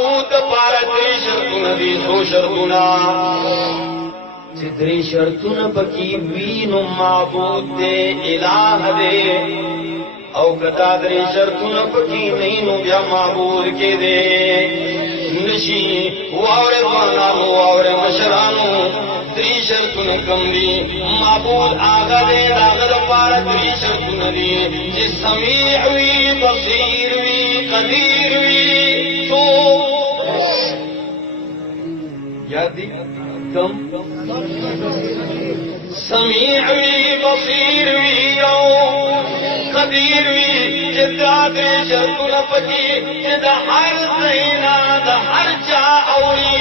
پارا دری شرطونه دي سو شرطونه چې دری شرطونه پکې وي نو معبود دې الہ دې او کدا دری شرطونه پکې نه نو بیا معبود کې دې نشي واوره ځوانانو واوره مشرانو دری شرطونه کم دي معبود آغا دې داغه پارا دری شرطونه دي چې سمیع وي بصیر وي قدیر وي تو یادی کم سمیع وی بصیر وی او قدیر وی جدا دې شرطونه پکې چې د هر زینا د هر چا اوري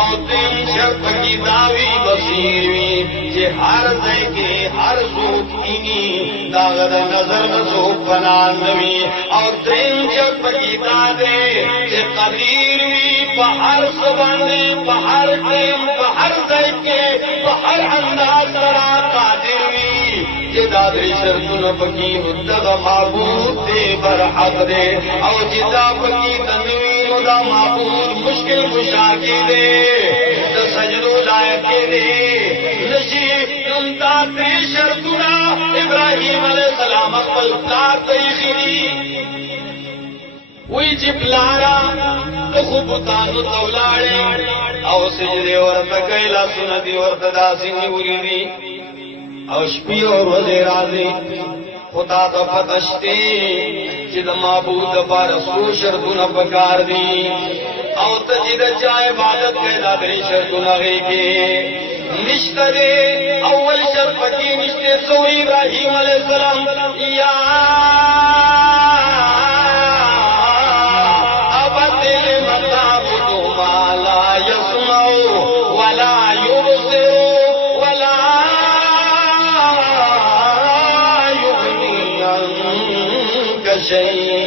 او دې شرط پکې داوی بصیر وی چې هر ځای کې هر څوک کینی داغه د نظر نه څوک پناه نوي او دې شرط پکې داوی چې قدیر وی په هر څه باندې په هر ټیم په هر ځای کې په هر انداز سره قادر وي چې دا درې شرطونه پکې دغه معبود دې برحق دې او چې دا پکې تنوي نو دا معبود مشکل کشا کې دې د سجدو لایق کې دې نشي نوم دا درې شرطونه ابراهیم علیه السلام خپل پلار ته ایښي وی چې پلارا ته خو بوتانو ته ولاړې او سجدې ورته کوي لاسونه دې ورته داسې نیولي دي او شپې او ورځې راځي خدا ته پته شته چې د معبود دپاره څو شرطونه پکار دي او ته چې د چا عبادت کوې دا درې شرطونه هغې کې نشته دی اول شرط پکې نشته څو ابراهیم علیه السلام یا شيء